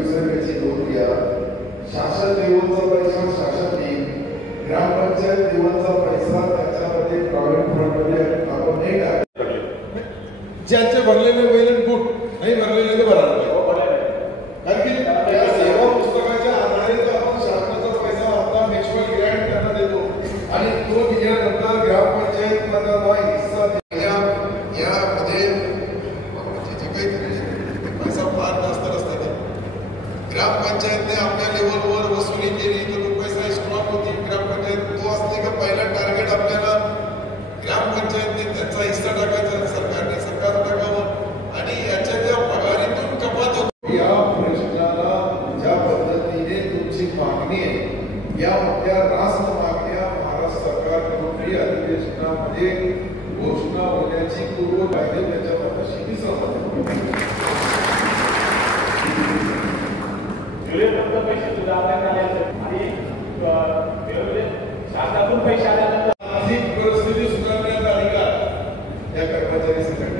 विसर्गाची नोंद घ्या. शासन लेवलचा पैसा शासन देईल, ग्रामपंचायत लेवलचा पैसा त्याच्यामध्ये प्रॉव्हिडंट फंडमध्ये आपण नाही टाकले. ज्यांचे भरलेले वेल बुट नाही भरलेले ते भरायला कारण की या सेवा पुस्तकाच्या आधारे आपण शासनाचा पैसा आपला म्युच्युअल ग्रँट त्यांना देतो आणि तो दिल्यानंतर ग्रामपंचायत मधला हिस्सा यामध्ये पैसा फार जास्त असतात. ग्रामपंचायतने आपल्या लेवलवर वसुली केली तर तो पैसा स्ट्रॉंग होती. ग्रामपंचायत तो असते का पहिला टार्गेट आपल्याला ग्रामपंचायतने त्यांचा हिस्सा टाकायचा, सरकारने सरकार टाकावं आणि याच्या ज्या पगारीतून कपात होती. या प्रश्नाला ज्या पद्धतीने तुमची मागणी आहे या रास्त मागण्या महाराष्ट्र सरकारकडून या अधिवेशनामध्ये घोषणा होण्याची पूर्व पाहिजे त्याच्यावर शिकी पैसे सुद्धा आणि शासनातून पैसे आल्यानंतर आर्थिक परिस्थिती सुधारण्याचा अधिकार या कर्मचारी संघटना